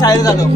शाळेत जातो.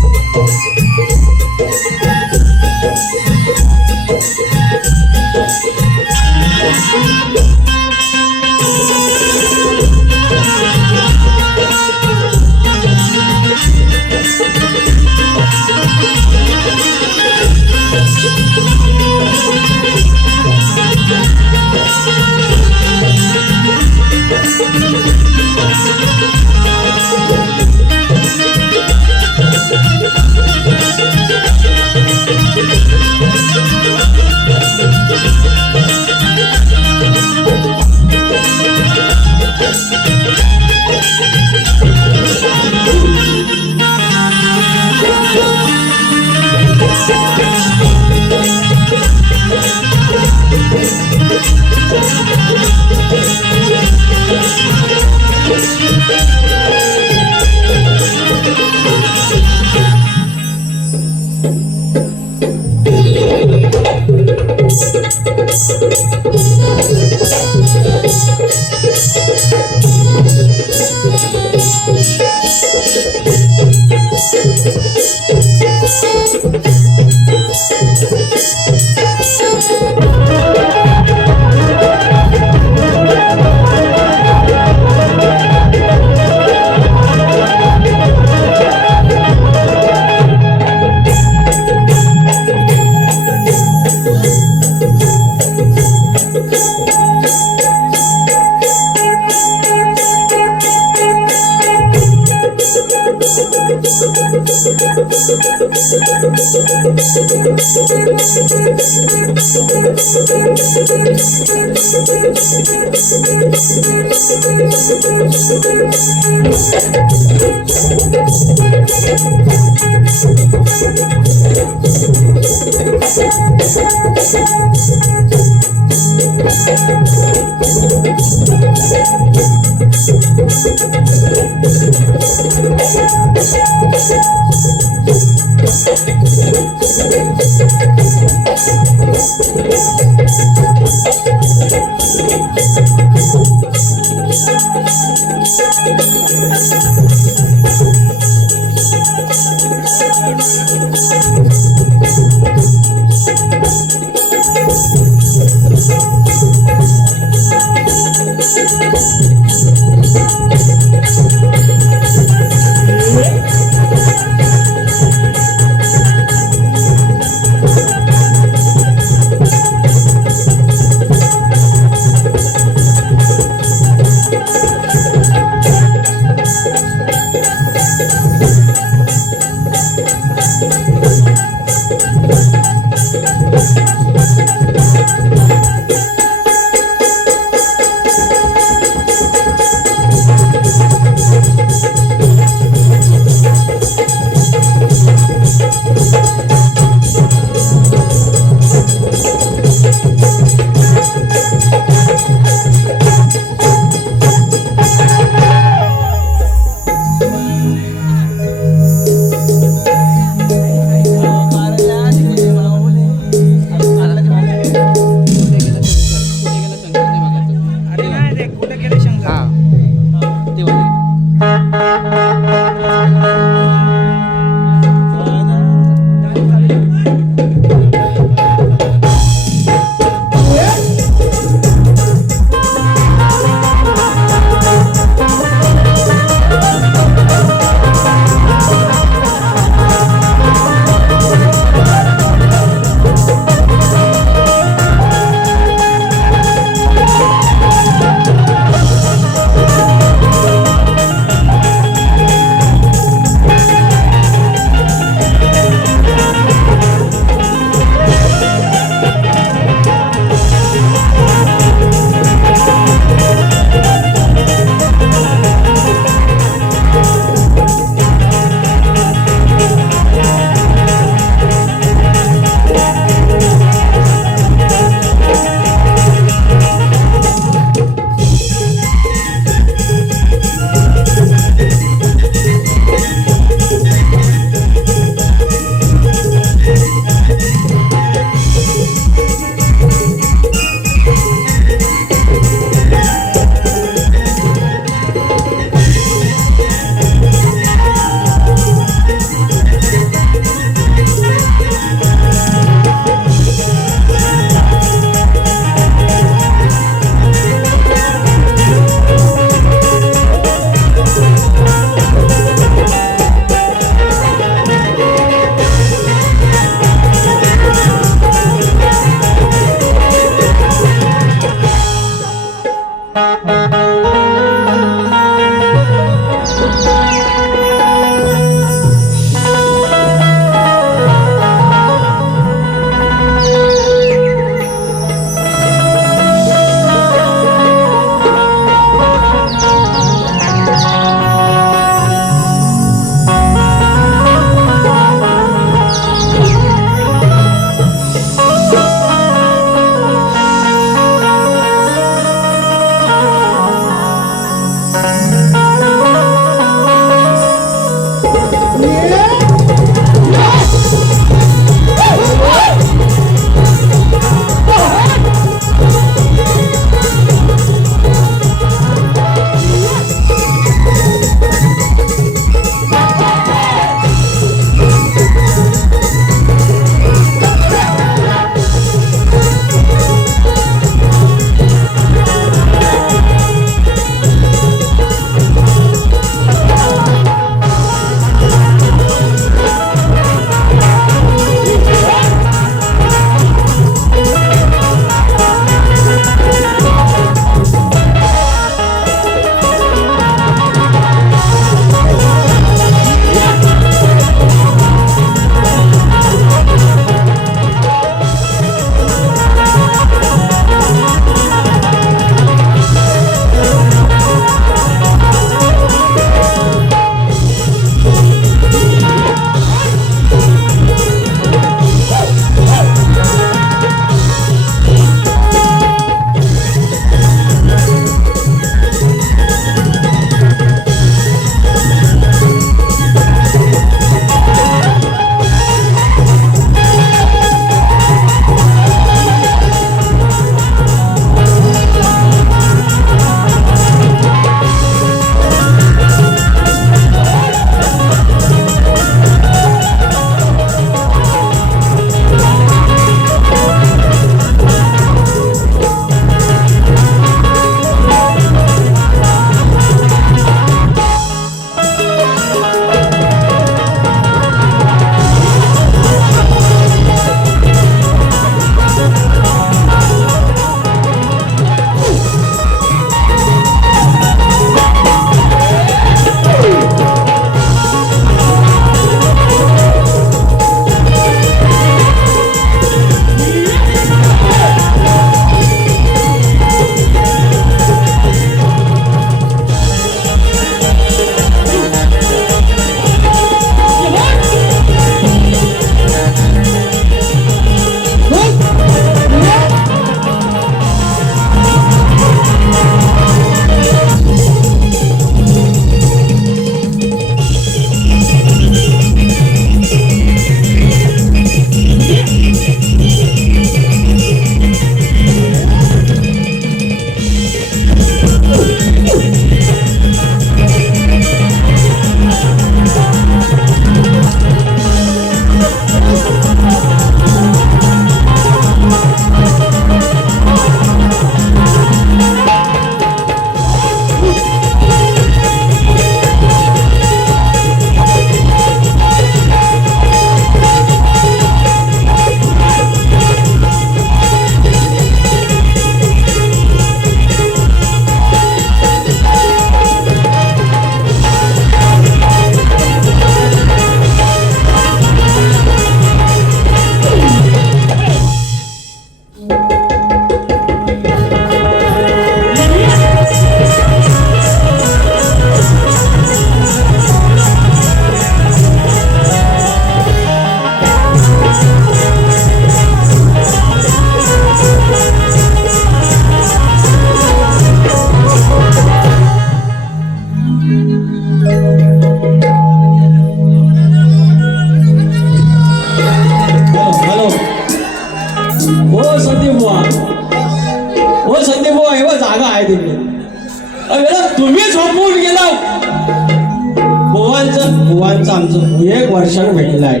बुवांचं आमचं 1 वर्षानं भेटलेलं आहे.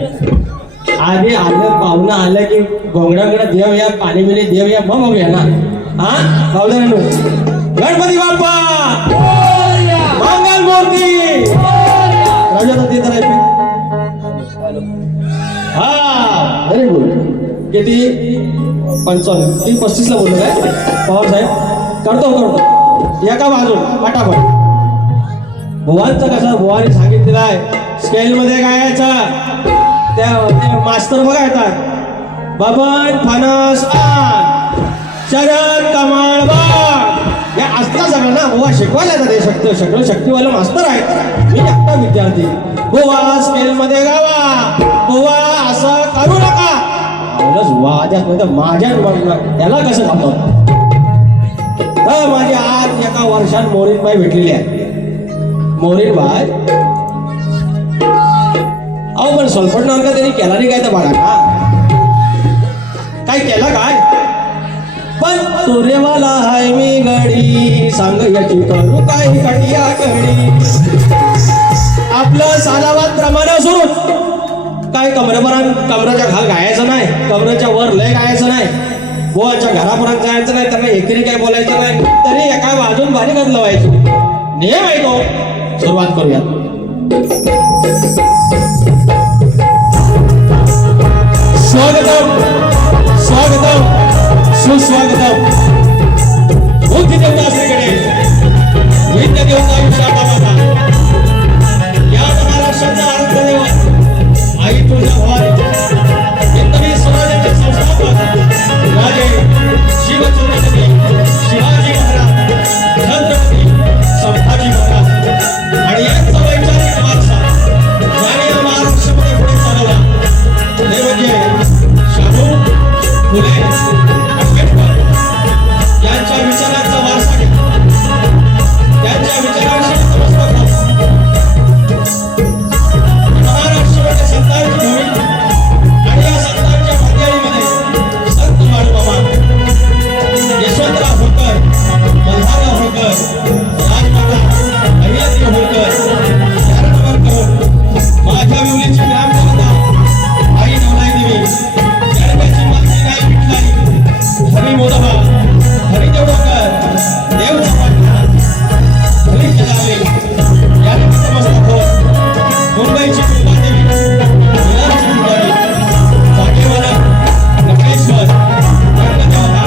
आधी आलं पाहुणं आलं की घोंगडांकडे देव या पाणी बिणी देव या मग बघूया ना. हा पाहुण्यांनो गणपती बाप्पा मंगल मूर्ती राजा ते तर आहे. हा व्हेरी गुड. किती 55 ती 35 ला बोललो काय पवार साहेब. करतो एका बाजू पटापट. बुवांचं कसं बुवाने सांगितलेलं आहे स्केल मध्ये गायचं. त्या मास्तर बघा येतात बबन फणस आण शरद कमळ बाग या असता सगळं ना. बुवा शिकवायला येतात हे सगळं शक्तीवाला मास्तर आहे. मी एकटा विद्यार्थी. बुवा स्केल मध्ये गावा बुवा असं करू नका. वाद्यात माझ्या याला कसं जातं तर माझी आज एका वर्षात मोरीनबाई भेटलेली आहे. मोरीनबाई अहो पण सोलपटणार का त्यांनी केला नाही काय तर बघा ना. काय केला काय पण सूर्यवाला हाय मी गडी सांग याची करू काय कटिया कडी. आपलं सालावाद प्रमाणे सुरू काय कमराच्या खाल गायचं नाही. कमराच्या वर लय गायचं नाही. बुवाच्या घरापर्यंत जायचं नाही. त्यांना एकरी काय बोलायचं नाही. तरी एका बाजून बारीक लावायची नियम आहे तो. सुरुवात करूया. स्वागतम स्वागतम सुस्वागतम. बुद्धी देवता श्रीकडे विद्या देवता विशाखा या महाराष्ट्राचा आराध्य दैवत आई तुळजाभवानी हिंदवी स्वराज्याचे संस्थापक राजे शिवछत्रपती शिवाजी महाराज छत्रपती संभाजी महाराज आणि यांचा वैचारिक वारसा ज्याने या महाराष्ट्रामध्ये पुढे चालवला ते म्हणजे शाहू फुले आंबेडकर यांच्या विचारांचा वारसा घेतला. त्यांच्या विचारांशी नतमस्तक महाराष्ट्रामध्ये संतांची भूमी आणि या संतांच्या भाग्यामध्ये संत बाळूमामा यशवंतराव होळकर मल्हारराव होळकर राजमाता अहिल्यादेवी होळकर शरणवर करून माझ्या विवलीची ग्राम जनता आई नवलाई देवी जळगावची मालकी गाय विठ्ठलाई हरी मोदबा हरी देवडकर देव चपाटणार हरी कदाले या नतमस्तक होत मुंबईची कुंभादेवी विलासची कुंभारी जागेवाला नटेश्वर गणदेवता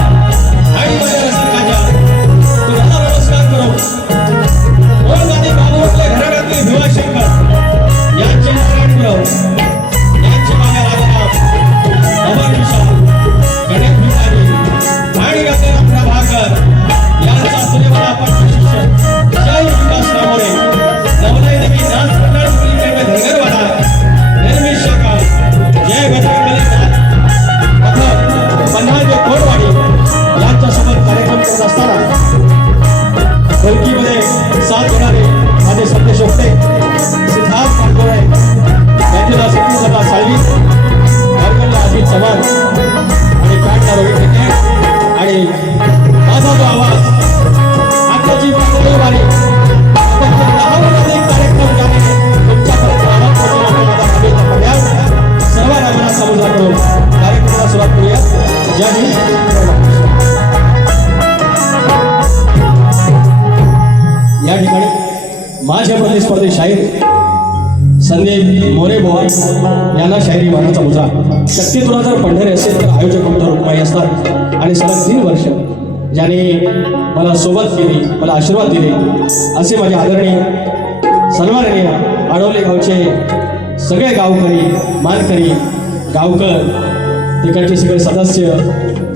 आणि माझ्या रसिकाच्या तुम्हाला नमस्कार करू. ओळगादी बाबूच्या घराण्यातले भिवाशंकर यांचे नारायणराव यांचे मागा राजाराम अमर विशाल गणेश भिकारी आणि गंगाराम प्रभाकर यांचा सूर्यवाला आपण शिष्य जय विकास रामोरे नवलाई देवी नाथ मंडळ मुलीकडे धनगरवाडा निर्मित शाखा जय बजरंगबली पन्हाळजे कोरवाडी यांच्यासोबत कार्यक्रम करत असताना ढोलकीमध्ये साथ देणारे माझे संदेश होते सिद्धार्थ पाटोळे यांच्याला सतीसभा साळवी अर्गनला अजित चव्हाण आणि पॅटला रवी ठेके आणि माझा जो आवाज आताची पातळी वारी फक्त 10 वर्षाचा कार्यक्रम ज्याने तुमच्यापर्यंत आवाज पोहोचवण्याचा माझा प्रयत्न सर्वांना मनात समुद्र करून कार्यक्रमाला सुरुवात करूया. जय हिंद. या ठिकाणी माझ्या प्रतिस्पर्धी शाहीर संदीप मोरे बुवा यांना शाहिरी मानाचा मुजरा. शक्तीतुला जर पंढरी असेल तर आयोजक डॉक्टर रुक्माई असतात आणि सलग 3 वर्ष ज्याने मला सोबत केली मला आशीर्वाद दिले असे माझे आदरणीय सन्माननीय आडवले गावचे सगळे गावकरी मानकरी गावकर तिकडचे सगळे सदस्य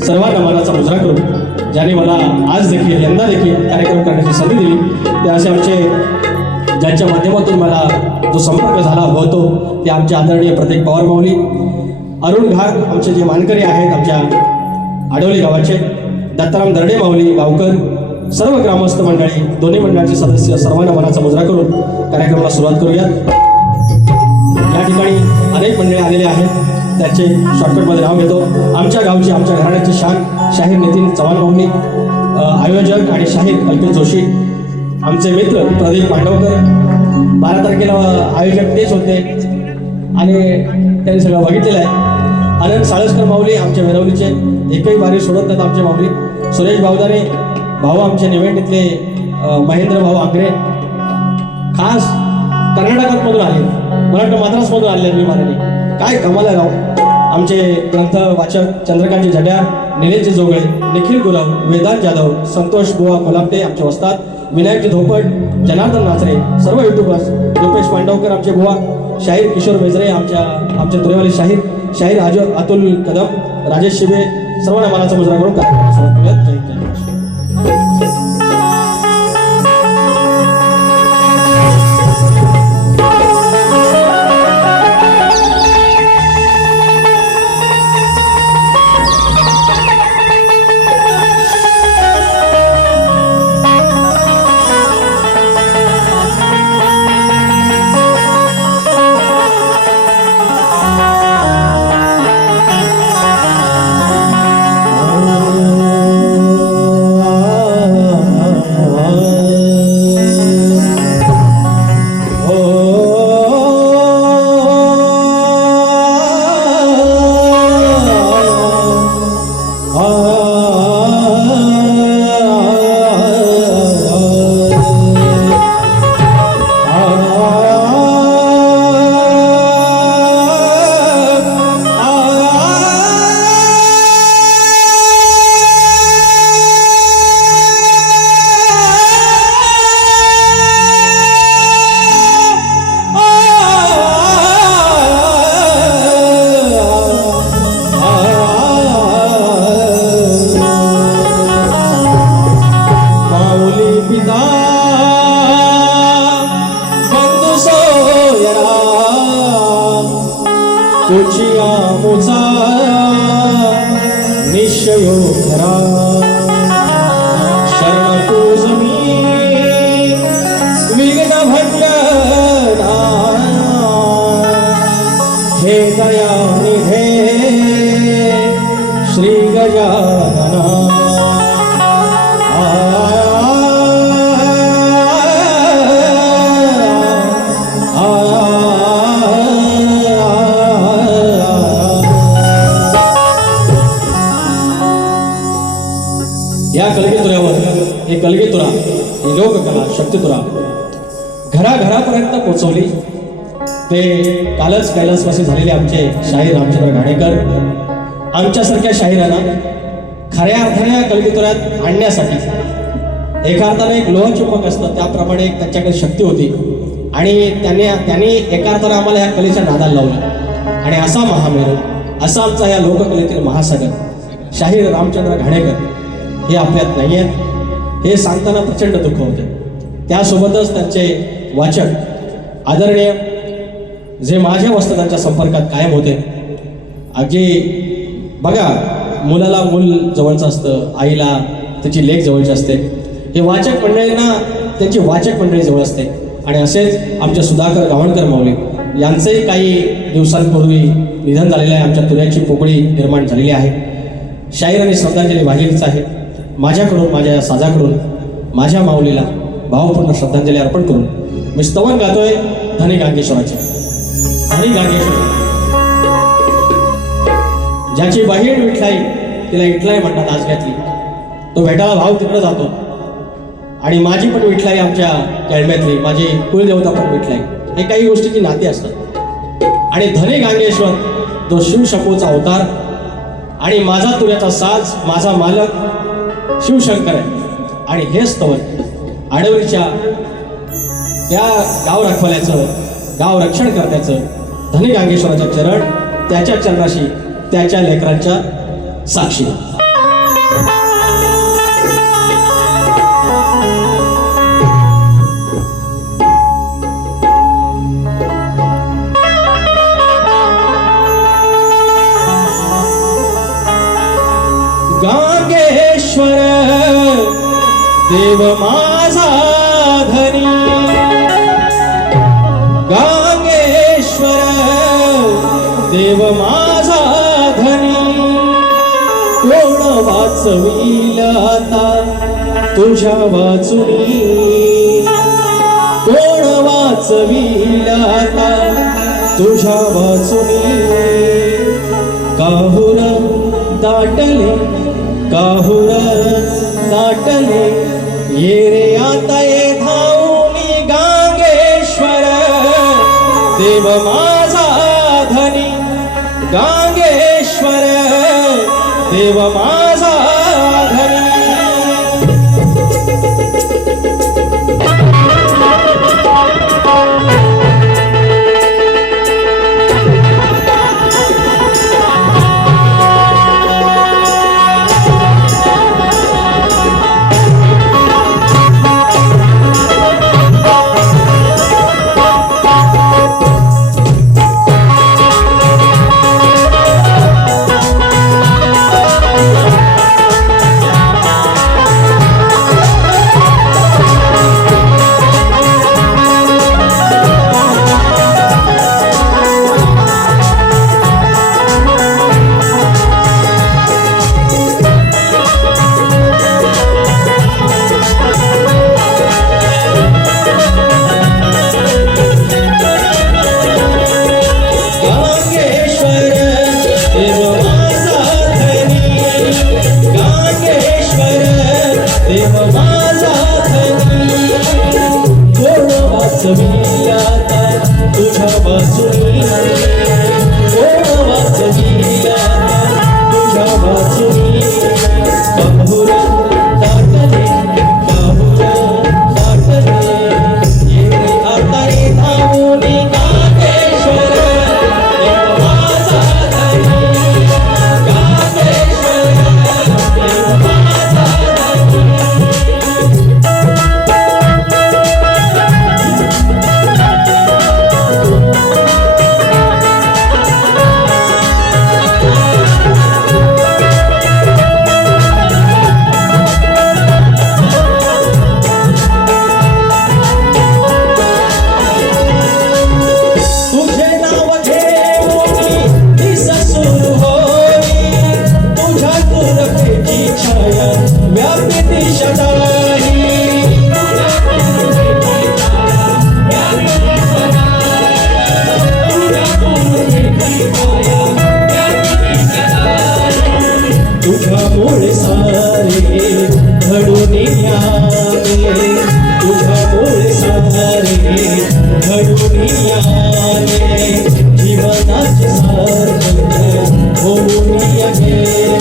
सर्वांना मानाचा मुजरा करू ज्याने मला आज देखील यंदा देखील कार्यक्रम करण्याची संधी दिली. ते असे आमचे ज्यांच्या माध्यमातून मला जो संपर्क झाला होतो ते आमचे आदरणीय प्रतीक पवार माऊली अरुण घाग आमचे जे मानकरी आहेत आमच्या आडवली गावाचे दत्ताराम दर्डे माऊली गावकर सर्व ग्रामस्थ मंडळी दोन्ही मंडळाचे सदस्य सर्वांना मनाचा मुजरा करून कार्यक्रमाला सुरुवात करूयात. या ठिकाणी अनेक मंडळी आलेले आहेत त्याचे शॉर्टकटमध्ये नाव घेतो. आमच्या गावचे आमच्या घराण्याचे शान शाहीर नितीन चव्हाण माऊली आयोजक आणि शाहीर कल्पित जोशी आमचे मित्र प्रदीप पांडवकर 12 तारखेला आयोजक तेच होते आणि त्यांनी सगळं बघितलेलं आहे. आनंद साळसकर माऊली आमच्या वेरवलीचे एकही बारी सोडत नाहीत आमचे माऊली. सुरेश भाऊदारे भाऊ आमचे निवेंडीतले महेंद्र भाऊ आंग्रे खास कर्नाटकातमधून आले, मला वाटतं मद्रासमधून आले विमानाने. काय कमाल आहे राव. आमचे ग्रंथ वाचक चंद्रकांतजी झड्या, निलेशजी जोगळे, निखिल गुरव, वेदांत जाधव, संतोष बुवा कोलापटे आमचे वस्ताद, विनायकजी धोपट, जनार्दन नाचरे, सर्व युट्यूबर्स, रुपेश पांडवकर आमचे बुवा, शाहीर किशोर बेजरे आमच्या तुरेवाले शाहीर अतुल कदम, राजेश शिबे, सर्वांना मानाचा मुजरा करून कार्यक्रम सुरू करूयात. जय हिंद. तुझिया मुचा निश्चयो खरा शरण तुझ मी विघ्न भंजना हे दया निधे श्री गजानना. या कलगीतुऱ्यावर ही कलगीतुरा, ही लोककला शक्तितुरा घराघरापर्यंत पोहोचवली. ते कालच कैलासवासी झालेले आमचे शाहीर रामचंद्र घाणेकर आमच्यासारख्या शाहिरांना खऱ्या अर्थाने या कलगीतुऱ्यात आणण्यासाठी एका अर्थाने एक लोहचुंबक असतं त्याप्रमाणे एक त्यांच्याकडे शक्ती होती आणि त्यांनी एका अर्थाने आम्हाला या कलेच्या नादाला लावलं. आणि असा महामेरू, असा आमचा या लोककलेतील महासागर शाहीर रामचंद्र घाणेकर हे आपल्यात नाही आहेत हे सांगताना प्रचंड दुःख होते. त्यासोबतच त्यांचे वाचक आदरणीय जे माझ्या वस्तादांच्या संपर्कात कायम होते. अगदी बघा, मुलाला मूल जवळचं असतं, आईला त्याची लेक जवळची असते. हे वाचक मंडळींना त्यांची वाचक मंडळी जवळ असते. आणि असेच आमच्या सुधाकर गावणकर माऊली यांचंही काही दिवसांपूर्वी निधन झालेलं आहे. आमच्या तुऱ्याची पोकळी निर्माण झालेली आहे. शाहीर आणि श्रद्धांजली वाहिलीच आहे. माझ्याकडून, माझ्या या साजाकडून माझ्या माऊलीला भावपूर्ण श्रद्धांजली अर्पण करून मी स्तवन गातोय धनी गांगेश्वराचे. धनी गांगेश्वर ज्याची बहीण विठलाई तिला इटलाई म्हणतात आज घातली, तो भेटायला भाव तिकडे जातो. आणि माझी पण विठलाई आमच्या केळम्यातली, माझी कुलदेवता पण विठलाई, हे काही गोष्टीची नाती असतात. आणि धनी गांगेश्वर जो शिवशंभूचा अवतार आणि माझा तुऱ्याचा साज, माझा मालक शिवशंकर आहे. आणि हे स्तवन आडवलीच्या त्या गाव रखवाल्याचं, गाव रक्षण करण्याचं धनी गांगेश्वराच्या चरण, त्याच्या चरणाशी त्याच्या लेकरांच्या साक्षी. गांगेश्वर देव माझा धनी, गांगेश्वर देव माझा धनी, कोण वाचवील आता तुझ्या वाचुनी, कोण वाच वाचविल्याता तुझ्या वाचुनी काहुर दाटले काहुर दाटले ये रे आता ये धावनी गांगेश्वर देव माझा धनी गांगेश्वर देव माझा धनी वाचविल्याता तुझ्या वाचुनी कोण वाचविल्याता तुझ्या वाचुनी काहुर दाटले काहुर दाटले ये आता ये धावूनी गांगेश्वर देव माझा धनी गांगेश्वर देव माझा धनी तुझ्यामुळे सारे घडून आले तुझ्यामुळे सारे घडून आले जीवनाचे सार्थक होऊन गेले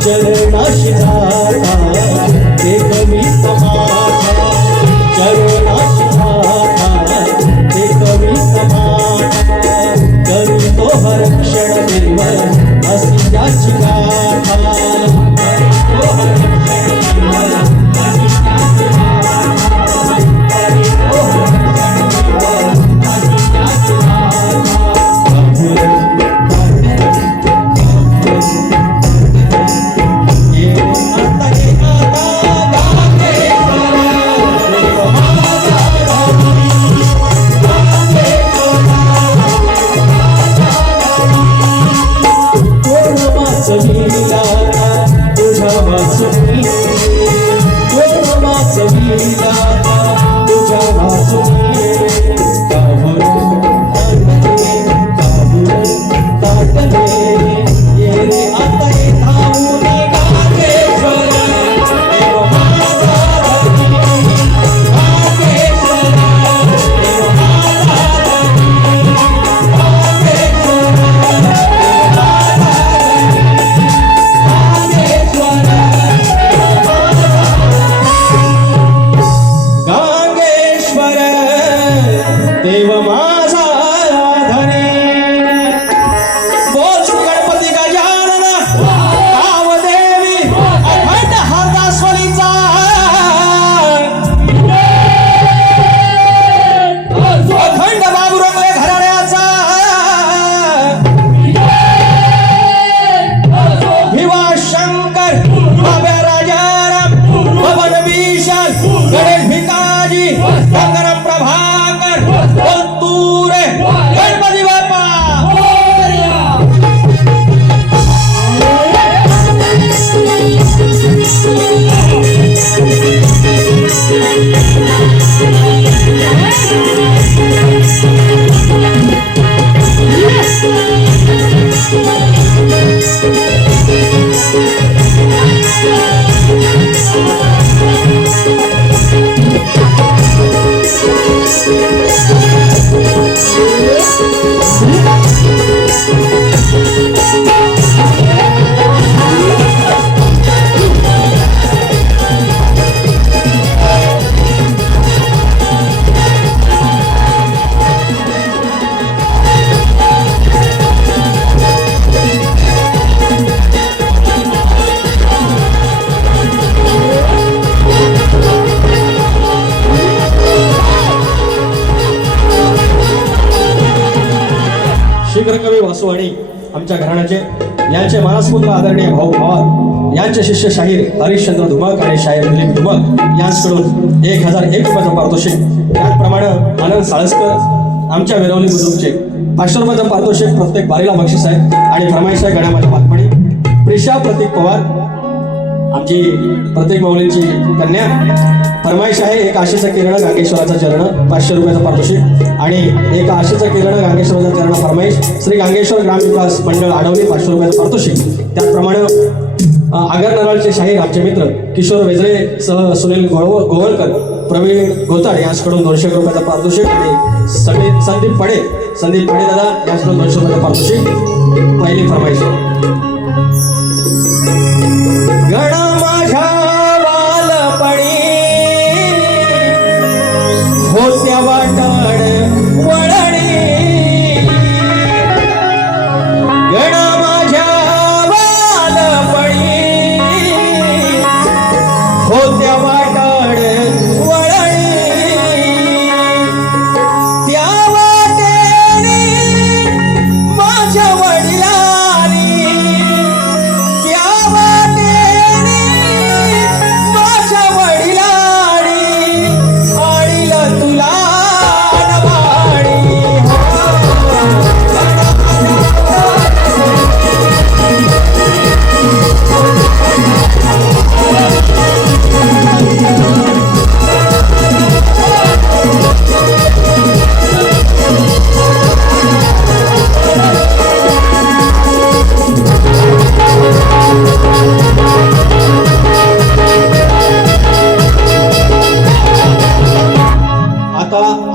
चरणाशी जाता ते कवी समाधा चरणाशी जाता ते कवी समाधा कवी तो हरक्षण देव अशी याची गाथा कवी तो हरक्षण देव अशी याची गाथा कवी तो हरक्षण देव अशी याची गाथा वंशवाणी आमच्या घराण्याचे यांचे मानसपुत्र आदरणीय भाऊ पवार यांचे शिष्य शाहीर हरिश्चंद्र धुमक आणि शाहीर दिलीप धुमक यांच्याकडून 1001 रुपयाचं पारितोषिक, त्याचप्रमाणे आनंद साळसकर आमच्या वेरवली बुजुर्गचे 500 रुपयाचं पारितोषिक प्रत्येक बारीला बक्षीस आहे आणि फरमाईश आहे गणामाच्या बातमणी प्रिशा प्रतीक पवार आमची प्रत्येक माऊलींची कन्या फरमाईश आहे एक आशेचा किरण गांगेश्वराचा चरण 500 रुपयाचं पारितोषिक आणि एक आशेचा किरण गांगेश्वराचा चरण फरमाईश श्री गांगेश्वर ग्राम विकास मंडळ आडवली 500 रुपयाचं पारितोषिक, त्याचप्रमाणे आगर नराळचे शाहीर आमचे मित्र किशोर वेजळे सह सुनील गोवळकर प्रवीण गोताड यांच्याकडून 200 रुपयाचं पारितोषिक आणि संदीप पडे दादा यांच्याकडून 200 रुपयाचं पारितोषिक. पहिली फरमाईश गणा माझ्या बालपणी होत्या वाटाड वळणी, गणा माझ्या बालपणी होत्या वाटाड वळणी, त्या वाटेने माझ्या वडिलांनी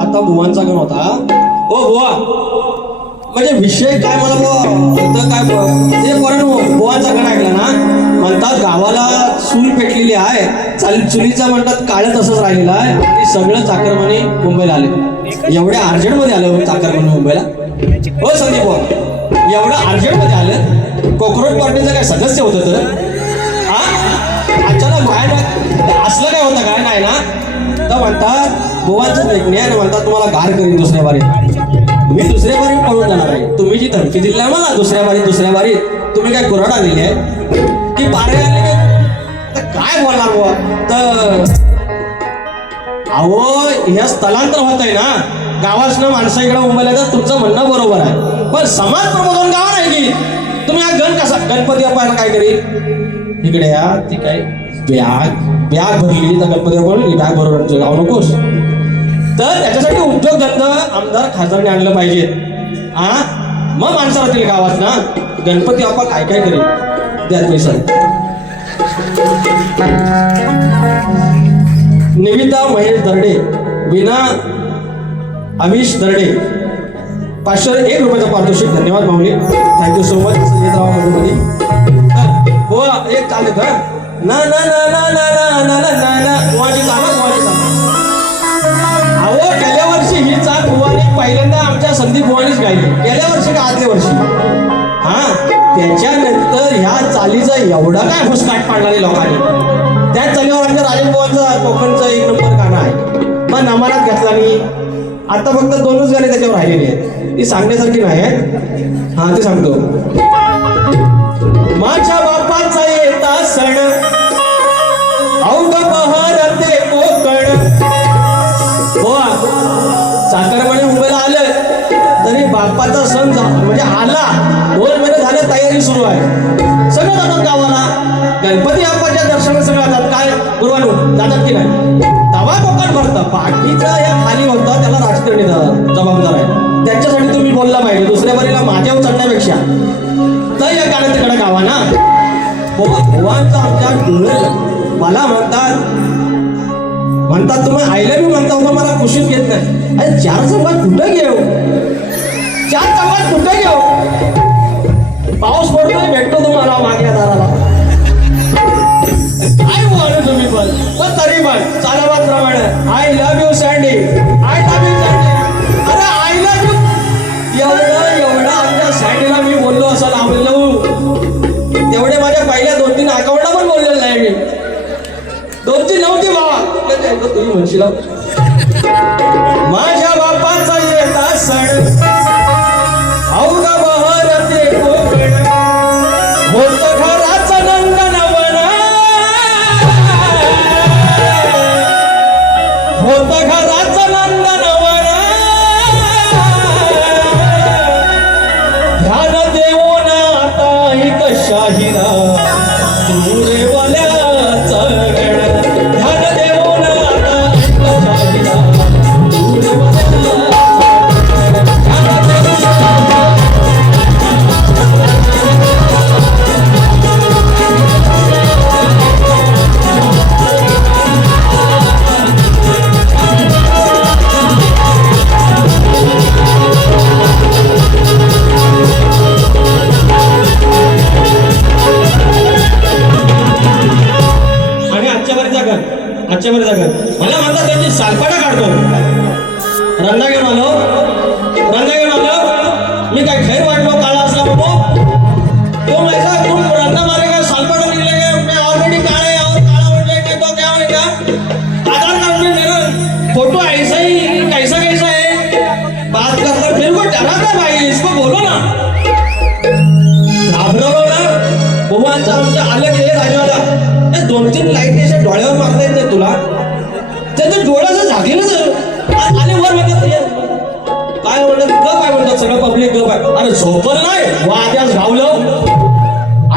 आता बुवांचा गण होता. ओ बुवा म्हणजे विषय काय मला होतं काय ते पोरांनो बुवांचा गण ऐकला ना म्हणतात गावाला चूल पेटलेली आहे, चुलीचं म्हणतात काळं तसंच राहिलेलं आहे आणि सगळं चाकरमाने मुंबईला आले. एवढ्या अर्जंटमध्ये आलं चाकरमाने मुंबईला. हो संदीप बुवा एवढं अर्जंटमध्ये आलं, कॉक्रोच पार्टीचं काय सदस्य होतं तर अचानक बाहेर असलं काय होतं काय नाही ना. तर म्हणतात बुवांचं ज्ञान म्हणतात तुम्हाला गार करीन दुसऱ्या बारीत, मी दुसऱ्या बारीत पळून जाणार आहे. तुम्ही जी धमकी दिली ना मला दुसऱ्या बारीत तुम्ही काय कुराडा दिली आहे की पारे आले तर काय बोलणार बुवा. तर अहो हे स्थलांतर होत आहे ना गावासनं माणसं इकडे मुंबईला तर तुमचं म्हणणं बरोबर आहे, पण समाज प्रबोधन गाव नाही की तुम्ही हा गण कसा गणपती बाप्पाला काय करी इकडे या ती काय बॅग भरली तर गणपती बाप्पा बॅग भरून जाऊ नकोस. तर त्याच्यासाठी उद्योगधंदा आमदार खासदारांनी आणलं पाहिजे मग माणसं राहतील गावात ना. गणपती बाप्पा काय काय करेल द्यात पैसा. निविता महेश दर्डे विना अमिश दर्डे 501 रुपयाचं पारितोषिक. धन्यवाद माऊली, थँक्यू सो मच. संगीतराव मध्ये हो एक चालेल का ना ना ना ना ना ना ना ना ना बुवाची चाला. अहो गेल्या वर्षी ही चाल बुवानी पहिल्यांदा आमच्या संदीप बुवानीच गायली, गेल्या वर्षी का आदल्या वर्षी. त्याच्यानंतर ह्या चालीचा एवढा काय हुसकाट पाडणारे लोकांनी त्याच चालीवर आमच्या राजेश बुवांचा कोकणचं 1 नंबर गाणं आहे पण नमानात घेतला नाही. आता फक्त 2च गाणे त्याच्यावर राहिलेली आहेत, ती सांगण्यासारखी नाही आहे. ते सांगतो. माझ्या बापाचा येता सण अवघ बहर ते कोकण. हो चाकरमाने मुंबईला आलं तरी बाप्पाचा सण म्हणजे आला 2 महिने झाले तयारी सुरू आहे. सगळं जातात गावाला गणपती बाप्पाच्या दर्शनाला सगळं जातात. काय गुरुवार जातात की नाही तवा कोकण भरतं. बाकीचं या खाली होतं त्याला राजकारणी जबाबदार आहे, त्याच्यासाठी तुम्ही बोलला पाहिजे. दुसऱ्या बारीला माझ्या चढण्यापेक्षा तर या गाणं तिकडे गावा ना. भगवानचा आमच्या डोळे मला म्हणतात तुम्ही आयला बी म्हणता होता मला खुशीत घेत नाही. अरे 4 चौकात कुठं घेऊ 4 चौकात कुठं घेऊ. पाऊस पडतोय भेटतो तुम्हाला मागल्या दाराला. काय बोलू तुम्ही पण तरी पण चालाबाप्रमाणे I love you Sandy, I love you Sandy. अरे आय लव्ह यू एवढं आमच्या सँडीला मी बोललो असं लावलं तेवढे माझ्या पहिल्या 2-3 अकाउंटला पण बोललेलं नाही मी. 2-3 नव्हती बाबा तुम्ही म्हणशील. माझ्या बापाचा येता सण अवघ बहर मच्छीमारीचा घर. मला म्हणतात त्यांची सालपाटा काढतो. रंदा घेऊन आलो, मी काय खैर वाटलो काळा असला बाबू. तुम ऐसा तुम रंदा मारेगा सालपाटा निकलेगा, मैं ऑलरेडी काला है और काला उठलेगा तो क्या होगा. आधार कार्ड में मेरा फोटो ऐसा ही कैसा है, बात करता मेरे को डराता भाई, इसको बोलो ना. घाबरवलं ना बुवांचं आमच्या आलं की हे राजवादा 2-3 लाईट अशा डोळ्यावर मारता येत नाही तुला. त्याचं डोळ्याचं झाकेलच आले वर म्हणतात काय म्हणतात गप आहे म्हणतात सगळं पब्लिक गप आहे. अरे झोपर नाही वाद्यास घावलं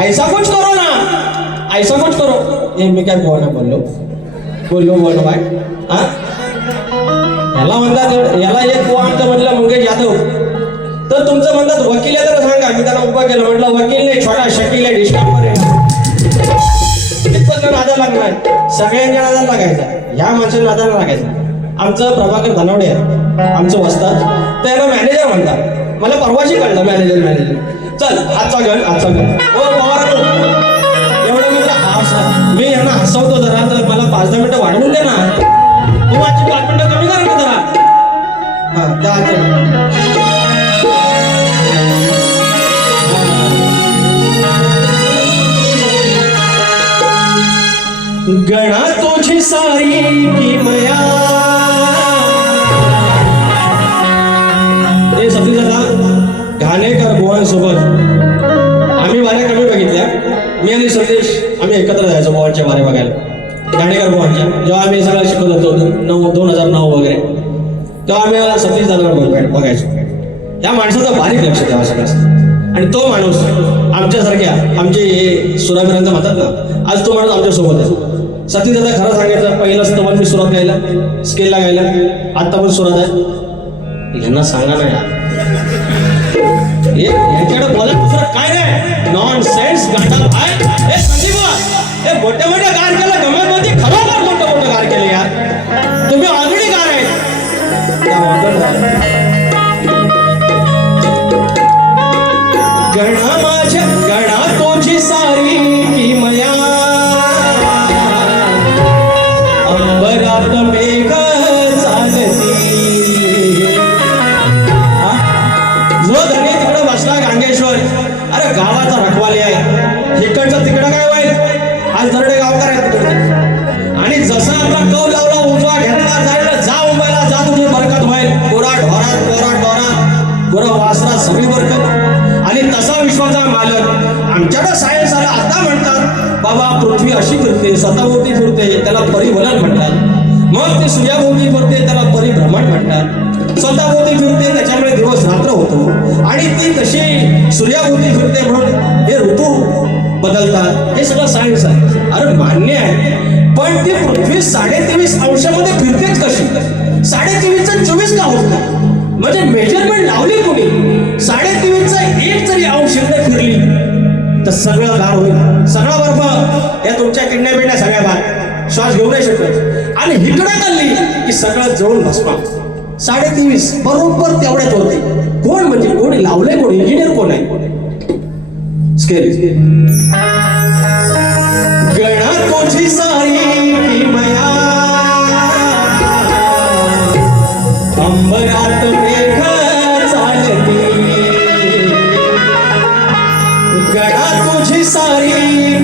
ऐसा कुछ करो ना, ऐसा कुछ करो. हे मी काय बोलणं बोललो काय हा याला म्हणतात, याला एक बुवा आमचं म्हणलं मंगेश यादव. तर तुमचं म्हणतात वकील आहे तर सांगा. मी त्याला उभा केलं, म्हटलं वकील नाही छोटा शकील आहे, डिस्टर्बर आहे. नादा लागणार, सगळ्यांच्या नादाला लागायचा, ह्या माणसाच्या नादाला लागायचा. आमचं प्रभाकर धनवडे आहे आमचं वस्ताद, त्याला मॅनेजर म्हणतात. मला परवाशी कळलं मॅनेजर. चल आजचा गण हो पवार एवढं मी हा सर मी यांना हसवतो जरा, तर मला 5-10 मिनिटं वाढवून दे ना. हो माझी 5 मिनिटं कमी करा ना जरा. हा त्या गणा तुझी सारी किमया. हे सतीश दादा घाणेकर बुवांसोबत आम्ही वाऱ्या कमी बघितल्या. मी आणि सतीश आम्ही एकत्र जायचो बुवांच्या वाऱ्या बघायला. घाणेकर बुवांच्या जेव्हा आम्ही सगळं शिकत होतो 2009 वगैरे, तेव्हा आम्ही सतीश दादावर बघायचो. या माणसाचं बारीक लक्ष द्यावं सगळं. आणि तो माणूस आमच्यासारख्या आमचे सुराबिरांचं म्हणतात ना, आज तो माणूस आमच्यासोबत आहे. सतीश दादा खरं सांगायचं पहिलं स्तवन मी सुरुवात गायला स्केलला गायला, आत्ता पण सुरुवात आहे. यांना सांगा ना यांच्याकडे बोला दुसरं काय नाही, नॉन सेन्स गांडा आहे. हे संदीप हे मोठ्या कार केलं गमत मध्ये खरोखर मोठं कार केलं यार. तुम्ही ऑलरेडी कार आहे. गणा माझ्या गणा तुझी सारी किमया, अंबरात मेघ चालती. जो धनी तिकडं बसला गांगेश्वर, अरे गावाचा रखवाली आहे. इकडचं तिकडं काय होईल, आज दरडे गावकार आहेत तिकडे. आणि जसा आपला कौ लावला उजवा घेतला जायला जा मुंबईला जा, तुझी बरकत होईल. गोरा वासरा सगळी बरकत. आणि तसा विश्वाचा मालक आमच्याकडे सायन्स आला. आता म्हणतात बाबा पृथ्वी अशी फिरते, स्वतःभोवती फिरते, त्याला परिवलन म्हणतात. मग ते सूर्याभोवती फिरते, त्याला परिभ्रमण म्हणतात. स्वतःभोवती फिरते त्याच्यामुळे दिवस रात्र होतो. आणि ती तशी सूर्याभोवती फिरते म्हणून हे ऋतू बदलतात. हे सगळं सायन्स आहे. अरे मान्य आहे, पण ती पृथ्वी 23.5 अंशामध्ये फिरतेच कशी? 23.5चं 24 का होत नाही? म्हणजे मेजरमेंट लावली कोणी? 23.5चा 1 जरी अंश फिरली तर सगळं गार होईल. सगळा बर्फ या तुमच्या किडण्या बिडण्या सगळ्या बाहेर श्वास घेऊ नाही शकत. आणि हिकडा चालली की सगळं जळून भस्मा. 23.5 बरोबर तेवढ्यात होते. कोण म्हणजे कोणी लावलंय, कोणी इंजिनियर कोण आहे? स्केल गणा तुझी सारी किमया, अंबरात मेघ चालती. गणा तुझी सारी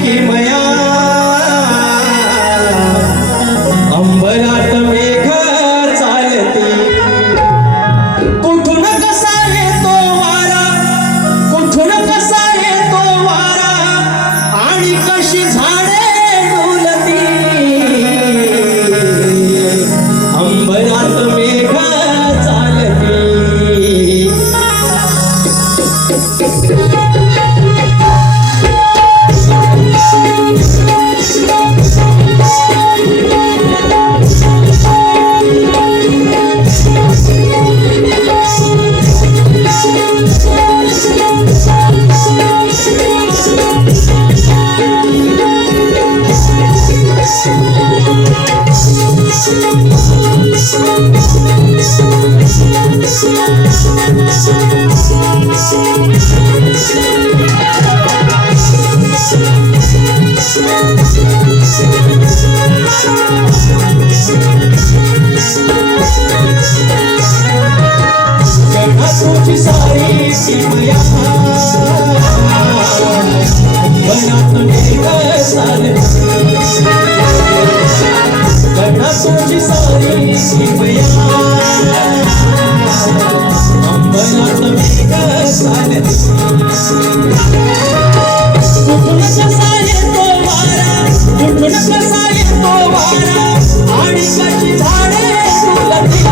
किमया, अंबरात मेघ चालती. कुठून कसा येतो वारा, कुठून कसा येतो वारा, आणि कशी झाडे डुलती. अंबरात मेघ चालती. उठून कसा येतो वारा, उठून कसा येतो वारा, आणि कशी झाडे फुलती.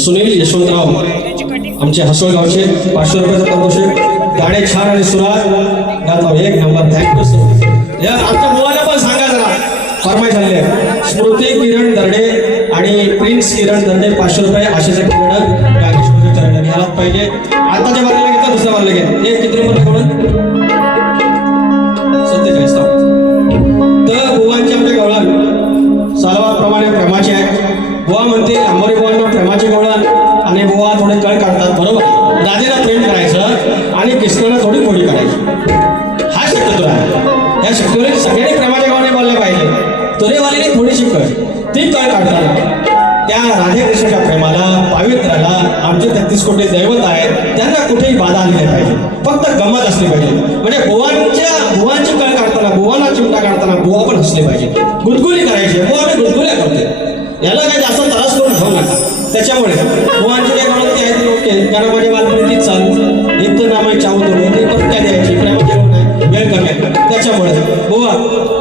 सुनील यशवंतराव आमचे हसोळगावचे 500 रुपयाचा पारितोषिक. गाणे छान आणि सुरात गातो, एक नंबर. Thank you sir. या आमच्या मुलाला पण सांगा जरा, फरमाईश झाले. स्मृती किरण दर्डे आणि प्रिन्स किरण दर्डे 500 रुपये आशेचा किरण गायकेश्वरच्या चरणी घ्यायलाच पाहिजे. आताच्या बाजूला घेतला, दुसऱ्या बाजूला घेत. हे किती नंबर कोण 47. तर बुवांची आमच्या गवळण सालवाप्रमाणे प्रेमाची आहे. बुवा म्हणते आंबोरी बुवांना प्रेमाची गवळण, आणि बुवा थोडे कळ काढतात. बरोबर, दादीला प्रेम करायचं आणि कृष्णाला थोडी खोडी करायची, हा शक्यतो आहे. या शक्यतो सगळ्यांनी प्रेमाच्या गवळणी बोलले पाहिजे. तुरेवालीने थोडीशी कळ, ती कळ काढताना त्या राधेकृष्णाच्या प्रेमाला, पावित्र्याला, आमचे 33 कोटी दैवत आहेत, त्यांना कुठेही बाधा आली नाही पाहिजे. फक्त गंमत असली पाहिजे. म्हणजे बुवांची कळ काढताना, बुवांना चिमटा काढताना बुवा पण हसले पाहिजे, गुदगुली करायची. बुवा आम्ही गुदगुल्या करते, याला काही जास्त त्रास करून घेऊ नका. त्याच्यामुळे बुवांची काही गणती आहेत ओके, कारण माझ्या बालपणी तीच चालू. एक तर नामा चावत होते, ते परत काय द्यायची, प्रेमाची गवळण आहे, वेळ कमी आहे. त्याच्यामुळे बुवा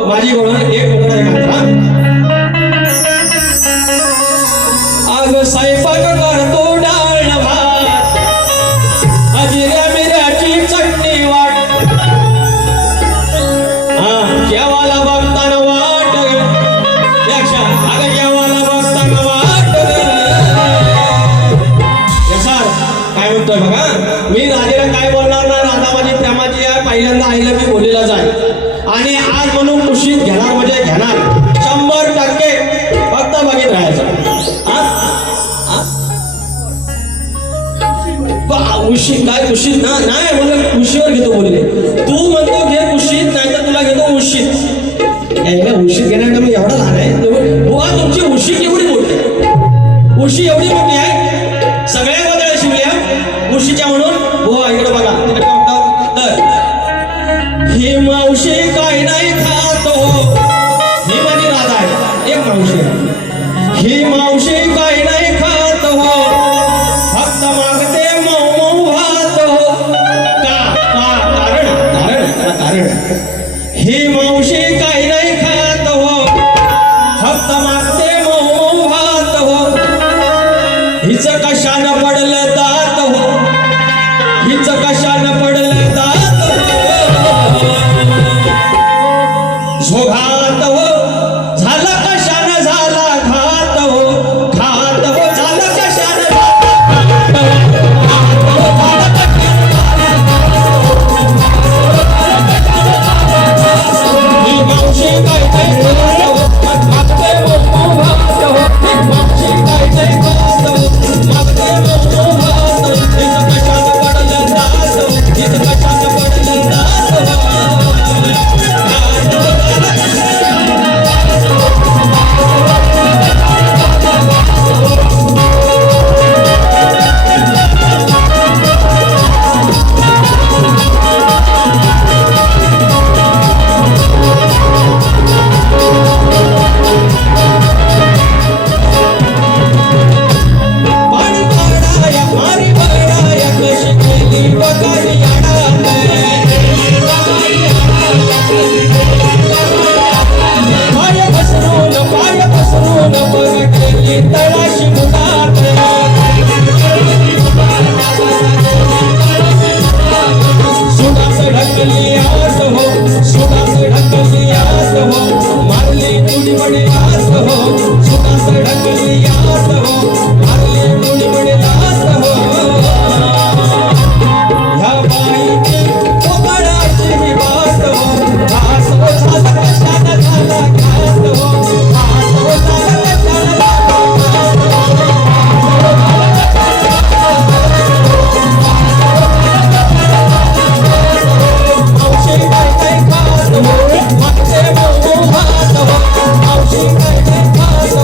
माझी गवळण एक उघडा आहे मात्र. अग स्वयंपाक करतो डाळ भात, सांगतोय बघा, मी राधेला काय बोलणार ना, राधा माझी प्रेमाची आहे, पहिल्यांदा आईला मी बोललेलाच आहे. आणि आज म्हणून कुशीत घेणार म्हणजे घेणार 100%. फक्त बघित राहायचं. उशी काय कुशीत ना नाही मला कुशीवर घेतो बोलले. तू म्हणतो घे कुशीत, नाही तर तुला घेतो उशीत. उशीत घेण्याकडे मी एवढा लहान आहे. बुवा तुमची उशी केवढी मोठी आहे? उशी एवढी मोठी आहे, सगळ्या बदल शिवल्या उशीच्या म्हणून. बुवा इकडे बघा, तिकडे काय म्हणतात तर ही मावशी काय नाही खातो. ही माझी राधा आहे, एक मावशी आहे. ही मावशी काय नाही खात हो, फक्त मागते मऊ मऊ भात हो. कारण ही मावशी काय नाही खात हो, फक्त मागते मऊ मऊ भात हो. हिच कशानं पडलं दात हो, हिच कशानं पडलं दात हो. झोघात हो झाला कशानं झाला घात हो, घात हो झाला कशानं ही मावशी काय काय खात हो, मागते मऊ भात हो. ही मावशी काय काय खात हो, मागते मऊ भात हो. हिचं कशानं पडलं दात हो, हिचं कशानं पडलं दात हो. पाणी पडाया मारी पडाया कशी केली बघाई अडात. पाय पसरून बघ केली तळाशी मुलात. सुनास ढकली आस हो, सुनास ढकली आस हो, मारली मुडी बडी आस हो. सुनास ढकली आस हो, मारली मुडी बडी आस हो. ह्या बाईची कोकणाची ही बात हो, घास हो झाला कशानं झाला घास हो, घास हो झाला कशानं मावशी काय काय खात हो, मागते मऊ भात हो. मावशी काय काय खात हो,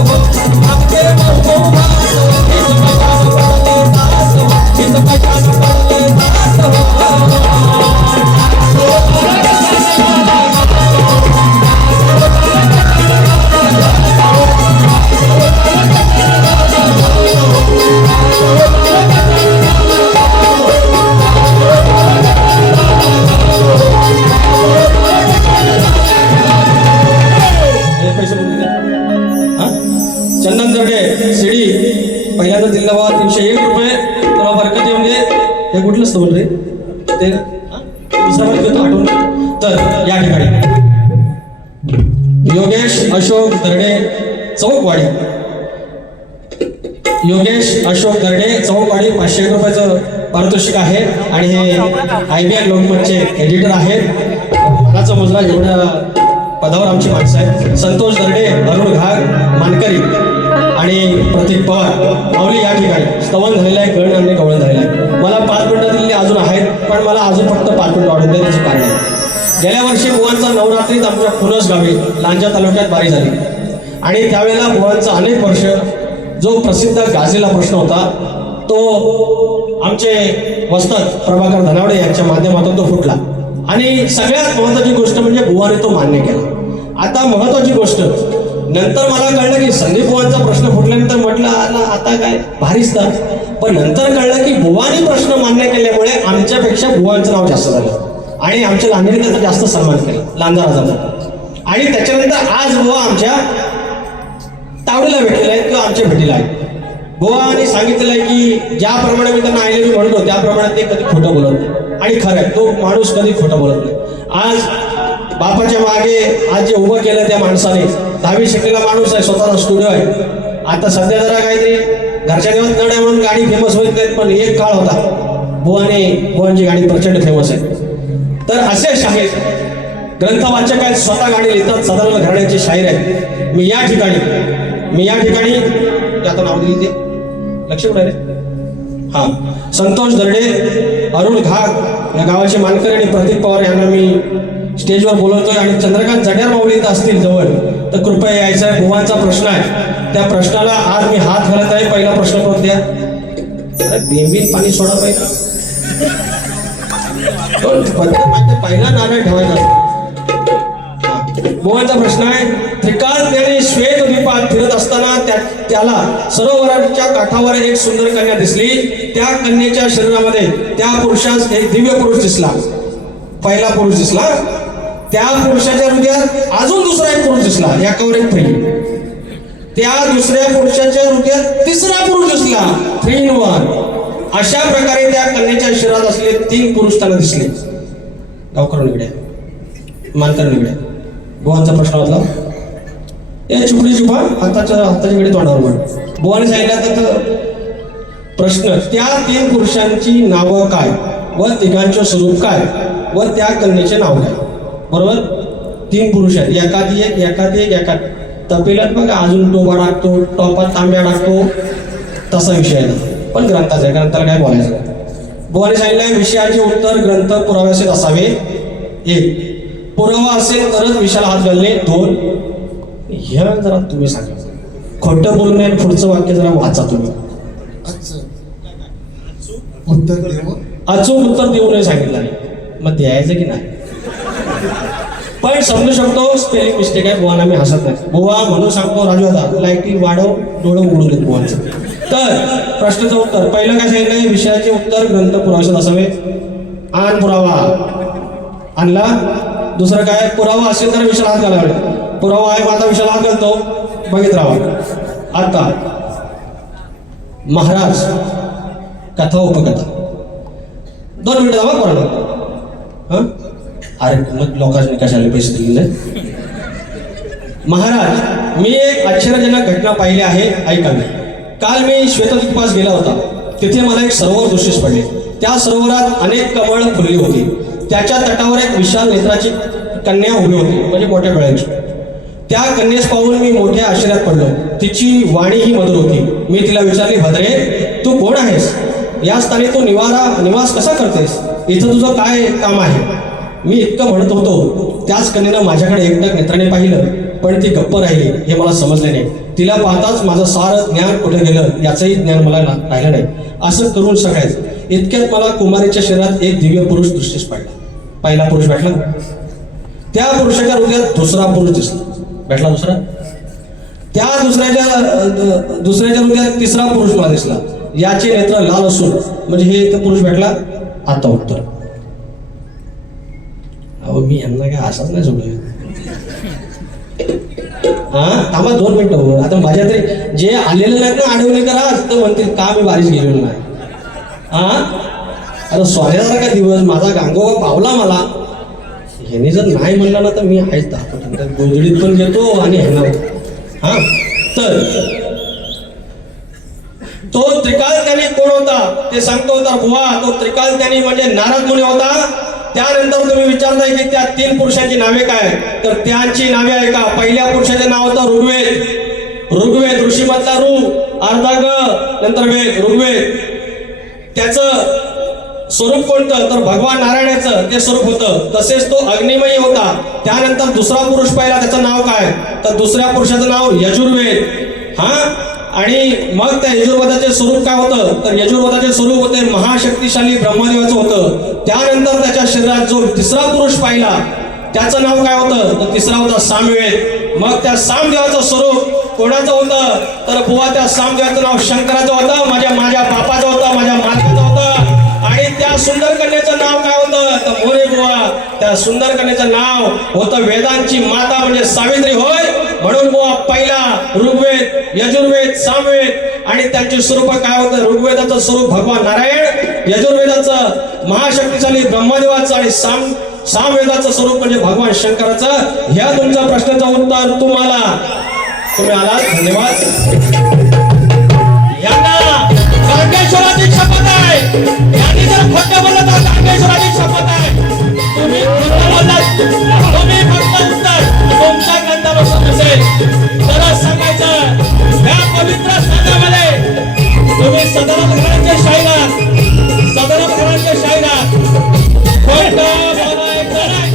मागते मऊ भात हो. हिचं कशानं पडले दात हो, हिचं कशानं पडले दात हो. पैसे बोलले हा? चंदन जरडे सीडी पहिल्यांदा दिला बा 301 रुपये. तुला बरकत येऊन दे. हे कुठलं स्थळ रे ते हा? दुसरा वर्ग देतो आठवून. तर या ठिकाणी योगेश अशोक दर्डे चौकवाडी, योगेश अशोक दर्डे चौकवाडी 501 रुपयाचं पारितोषिक आहे. आणि हे IBN लोकमतचे एडिटर आहेत. मनाचा मुजरा एवढ्या पदावर आमची माणसं आहेत. संतोष दर्डे, अरुण घाग मानकरी आणि प्रतीक पवार माऊली या ठिकाणी स्तवन झालेलं आहे, गण आणि गवळण झालेलं आहे. मला 5 मिनिटं दिलेली अजून आहेत, पण मला अजून फक्त 5 मिनिटं ऑर्डर द्यायची कारण आहे. गेल्या वर्षी बुवांचा नवरात्रीत आमच्या खुनस गावी लांजा तालुक्यात बारी झाली. आणि त्यावेळेला बुवांचा अनेक वर्ष जो प्रसिद्ध गाजेला प्रश्न होता तो आमचे वस्तात प्रभाकर धनावडे यांच्या माध्यमातून तो फुटला. आणि सगळ्यात महत्त्वाची गोष्ट म्हणजे बुवाने तो मान्य केला. आता महत्त्वाची गोष्ट नंतर मला कळलं की संदीप बुवांचा प्रश्न फुटल्यानंतर म्हटलं आता काय भारीच तर, पण नंतर कळलं की बुवाने प्रश्न मान्य केल्यामुळे आमच्यापेक्षा बुवांचं नाव जास्त झालं आणि आमच्या लांजाने त्याचा जास्त सन्मान केला लांजा राजाचा. आणि त्याच्यानंतर आज बुवा आमच्या तावडीला भेटलेला आहे किंवा आमच्या भेटीला आहे. बुवाने सांगितलेलं आहे की ज्याप्रमाणे मी त्यांना आय लव्ह यू म्हणतो त्याप्रमाणे ते कधी खोटं बोलत नाही. आणि खरं आहे, तो माणूस कधी खोटं बोलत नाही. आज बापाच्या मागे आज जे उभं केलं त्या माणसाने, 10वी शिकलेला माणूस आहे, स्वतःचा स्टुडिओ आहे. आता सध्या जरा काहीतरी घरच्या देवात नड आहे म्हणून गाडी फेमस होत नाहीत, पण एक काळ होता बुवांची गाणी प्रचंड फेमस आहे. तर असे शाहीर ग्रंथवाचक आहेत, स्वतः गाणी लिहितात, साधारण घराण्याचे शाहीर आहेत. मी या ठिकाणी आता नाव दिली ते लक्ष कुठे रे? हा, संतोष दर्डे, अरुण घाग या गावाचे मानकरी आणि प्रदीप पवार यांना मी स्टेजवर बोलवतोय. आणि चंद्रकांत जड्यार माऊली इथं असतील जवळ तर कृपया यायचं आहे. बुवांचा प्रश्न आहे, त्या प्रश्नाला आज मी हात घालत आहे. पहिला प्रश्न कोण द्या? बेंबीन पाणी सोडा पाहिजे, पहिला नारळ ठेवायचा. बुवांचा प्रश्न आहे, त्रिकाल त्याने श्वेत द्वीपात फिरत असताना त्याला सरोवराच्या काठावर एक सुंदर कन्या दिसली. त्या कन्येच्या शरीरामध्ये त्या पुरुषास एक दिव्य पुरुष दिसला. पहिला पुरुष दिसला, त्या पुरुषाच्या हृदयात अजून दुसरा एक पुरुष दिसला, एकावर एक प्रेम. त्या दुसऱ्या पुरुषाच्या हृदयात तिसरा पुरुष दिसला, 3 in 1. अशा प्रकारे त्या कन्येच्या शरीरात असलेले 3 पुरुष त्यांना दिसले. गावकर निगड्या, मानकर निगड्या. बुवांचा प्रश्न होता, या चुपडी चुपा हाताच्या कडे तोंडावर म्हण. बुवाने सांगितलं तर प्रश्न, त्या 3 पुरुषांची नावं काय व तिघांचं स्वरूप काय व त्या कन्येचे नाव काय? बरोबर, 3 पुरुष आहेत, एकात तपेल्यात बघा अजून टोबा टाकतो, टोपात तांब्या टाकतो, तसा विषय आहे. पण ग्रंथाचा आहे, ग्रंथाला काय बोलायचं? बुवाने सांगितलंय, विषयाचे उत्तर ग्रंथ पुराव्याचे असावे. 1, पुरावा असेल तरच विषयाला हात घालणे. 2, ह्या जरा तुम्ही सांगा, खोटं बोलू नये. पुढचं वाक्य जरा वाचा तुम्ही. अचूक उत्तर देऊ नये सांगितलं नाही, मग द्यायचं की नाही? पण समजू शकतो स्पेलिंग मिस्टेक आहे. बुवांना मी हसत नाही. बुवा म्हणून सांगतो, राजू आता लाईटी वाढव, डोळं उघडून देत बुवांचं. तर प्रश्नाचं उत्तर पहिलं काय सांगितलंय, विषयाचे उत्तर ग्रंथ पुराव्याचे असावे. आण पुरावा आणला. दुसरं काय, पुरावा असेल तर विषयाला हात घालावा. पुरावा आहे, आता विषयाला हात घालतो, बघित राहा. आता महाराज कथा उपकथा 2 मिनिटं जावा कोणाला. अरे मग लोकांनी कशाला पैसे दिले? महाराज, मी एक आश्चर्यजनक घटना पाहिली आहे, ऐकावी. काल मी श्वेतद्वीपास गेला होता. तिथे मला एक सरोवर दृश्यच पडले. त्या सरोवरात अनेक कमळ फुलली होती. त्याच्या तटावर एक विशाल नेत्राची कन्या उभी होती, म्हणजे मोठ्या डोळ्याची. त्या कन्येस पाहून मी मोठ्या आश्चर्यात पडलो. तिची वाणी ही मधुर होती. मी तिला विचारले, भद्रे तू कोण आहेस? या स्थानी तू निवास कसा करतेस? इथं तुझं काय काम आहे? मी इतकं म्हणत होतो, त्याच कन्येनं माझ्याकडे एकटक नेत्राने पाहिलं, पण ती गप्प राहिली. हे मला समजले नाही. तिला पाहताच माझं सारं ज्ञान कुठे गेलं याचंही ज्ञान मला राहिलं नाही. असं करून सगळ्याच इतक्यात मला कुमारीच्या शरीरात एक दिव्य पुरुष दृष्टीस पडला. पहिला पुरुष भेटला, त्या पुरुषाच्या हृदयात दुसरा पुरुष दिसला. भेटला दुसरा, त्या दुसऱ्याच्या हृदयात तिसरा पुरुष मला दिसला. याचे नेत्र लाल असून, म्हणजे हे एक पुरुष भेटला. आता उत्तर, अहो मी यांना काय असाच नाही सोडलं. थांबा 2 मिनिटं हो. आता माझ्या तरी जे आलेले नाहीत ना आडवणेकर आज, तर म्हणतील का मी बारीश गेलेलो नाही. आता सोन्यासारखा दिवस माझा गांगोबा पावला मला. ह्याने जर नाही म्हणला ना तर मी आहेच 10 गोंधळीत पण घेतो आणि ह्यांना. तर तो त्रिकालज्ञानी कोण होता ते सांगतो. तर बुवा, तो त्रिकालज्ञानी म्हणजे नारद मुनी होता. त्यानंतर तुम्ही विचारताय की त्या 3 पुरुषांची नावे काय, तर त्यांची नावे ऐका. पहिल्या पुरुषाचे नाव होतं ऋग्वेद, ऋषीमधला ऋ, अर्धा ग, नंतर वेद, ऋग्वेद. त्याचं स्वरूप कोणतं, तर भगवान नारायणाचं ते स्वरूप होतं. तसेच तो अग्निमयी होता. त्यानंतर दुसरा पुरुष पाहिला, त्याचं नाव काय, तर दुसऱ्या पुरुषाचं नाव यजुर्वेद. आणि मग त्या यजुर्वेदाचे स्वरूप काय होतं, तर यजुर्वेदाचे स्वरूप होते महाशक्तिशाली ब्रह्मदेवाचं होतं. त्यानंतर त्याच्या शरीरात जो तिसरा पुरुष पाहिला त्याचं नाव काय होतं, तर तिसरा होता सामवेद. मग त्या सामदेवाचं स्वरूप कोणाचं होतं, तर बुवा त्या सामदेवाचं नाव शंकराचं होतं, माझ्या बापाचं होतं, माझ्या माताचं होतं. आणि त्या सुंदर कन्येचं नाव काय होतं, तर मोरे बुवा. त्या सुंदर कन्येचं नाव होतं वेदांची माता म्हणजे सावित्री होय. म्हणून बुवा पहिला ऋग्वेद, यजुर्वेद, सामवेद. आणि त्यांचे स्वरूप काय होतं, ऋग्वेदाचं स्वरूप भगवान नारायण, यजुर्वेदाचं महाशक्तिशाली ब्रह्मदेवाचं आणि सामवेदाचं स्वरूप म्हणजे भगवान शंकराचं. ह्या तुमच्या प्रश्नाचं उत्तर तुम्ही आलात. धन्यवाद. यांना परमेश्वराची शपथ आहे, यांनी जर सदरत घरांचे शाहीरात, सदरत घरांचे शाहीरात खोटं बोलायचं नाही.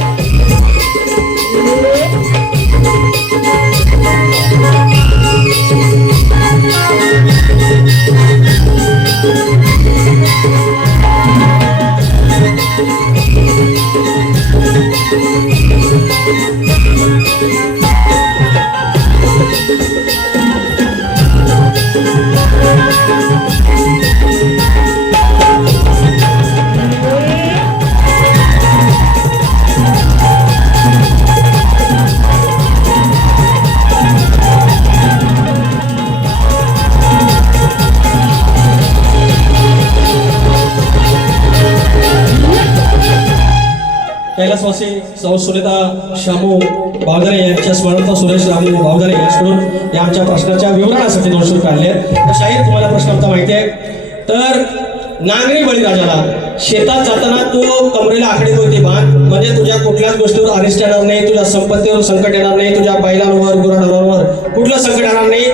कैलासवासी सौ सुनीता शामू बावधरे यांच्या स्मरणार्थ सुरेश रामू बावधरे यांच्याकडून या आमच्या प्रश्नाच्या विवरणासाठी 200 रुपये आणले. तर शाहीर तुम्हाला प्रश्न होता माहिती आहे. तर नांगरी बळीराजाला शेतात जाताना तू कमरेला आखडी होती बांध, म्हणजे तुझ्या कुठल्याच गोष्टीवर अरिस्ट येणार नाही, तुझ्या संपत्तीवर संकट येणार नाही, तुझ्या बैलांवर गुराढोरांवर कुठलं संकट येणार नाही.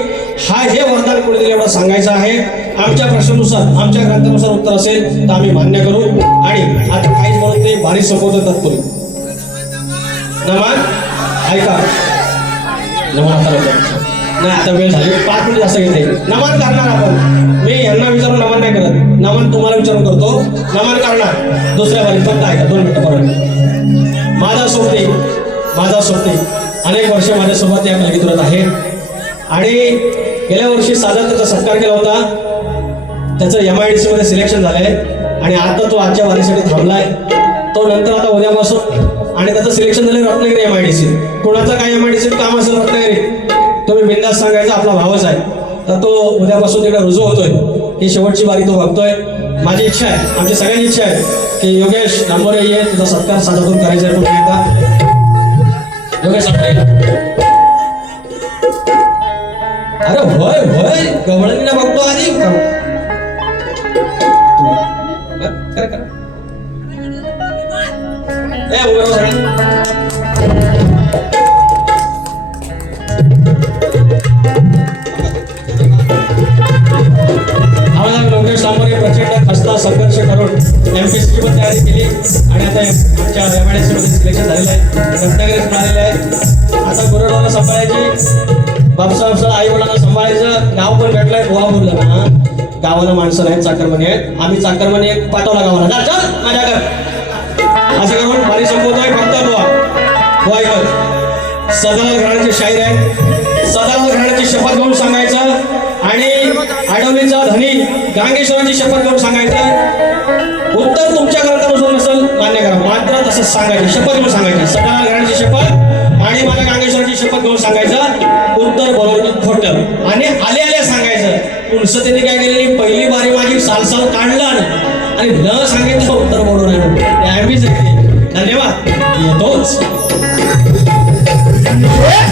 हे वरदान कोणी दिलं एवढं सांगायचं आहे. आमच्या प्रश्नानुसार आमच्या ग्रंथानुसार उत्तर असेल तर आम्ही मान्य करू. आणि आता काहीच म्हणून ते भारी संपवत तत्पूर्वी नमन ऐका, नमन आता नाही, आता वेळ झाली, 5 मिनिट जास्त घेते. नमन करणार आपण, मी यांना विचारून नमन नाही करत, नमन तुम्हाला विचारून करतो. नमन करणार दुसऱ्या बारी, फक्त ऐका 2 मिनिटं परत. माझा सोबती अनेक वर्ष माझ्यासोबत या कलगीतुरात आहे आणि गेल्या वर्षी साधारण त्याचा सत्कार केला होता. त्याचं MIDC मध्ये सिलेक्शन झालंय आणि आता तो आजच्या वारीसाठी थांबलाय. तो नंतर आता उद्यापासून आणि त्याचं सिलेक्शन झालं रत्नागिरी MIDC. कोणाचं काय MIDC काम असेल रत्नागिरी, तुम्ही बिंदास सांगायचा, आपला भावच आहे. तर तो उद्यापासून तिकडे रुजू होतोय. ही शेवटची बारी तो बघतोय. माझी इच्छा आहे, आमची सगळ्यांची इच्छा आहे की योगेश नांबोरे ये, तुझा सत्कार साधारण करायचा आहे. पुन्हा एकदा योगेश अरे होय होय गवळणीला बघतो आधी लोकेश सांबरे प्रचंड खस्ता संघर्ष करून MPSC पण तयारी केली आणि आता आमच्या MIDC मध्ये सिलेक्शन झालेलं आहे, रत्नागिरीत मिळालेलं आहे. आता गुरुदाला सांभाळायची, बापसाहेब आई वडिलांना सांभाळायचं, गाव पण भेटलंय. गोवा बोललं ना, गावाला माणसं आहेत, चाकरमानी आहेत. आम्ही चाकरमानी एक पाठवला गावाला, जा चल माझ्याकडे, असं करून बारी संपवतोय. फक्त बुवा ऐकत सदानंद घराण्याचे शाहीर आहे. सदानंद घराण्याची शपथ घेऊन सांगायचं आणि आडवलीचा धनी गांगेश्वराची शपथ घेऊन सांगायचं. उत्तर तुमच्या ग्रंथानुसार नसेल मान्य करा, मात्र तसंच सांगायचं, शपथ घेऊन सांगायचं. सदानंद घराण्याची शपथ आणि माझ्या गांगेश्वराची शपथ घेऊन सांगायचं. उत्तर बरोबर खोटं आणि आले सांगायचं. पुलसतेने काय केलेली, पहिली बारी माझी साल काढलं आणि न सांगितलं उत्तर बरोबर आहे. आम्हीच धन्यवाद, येतोच. What?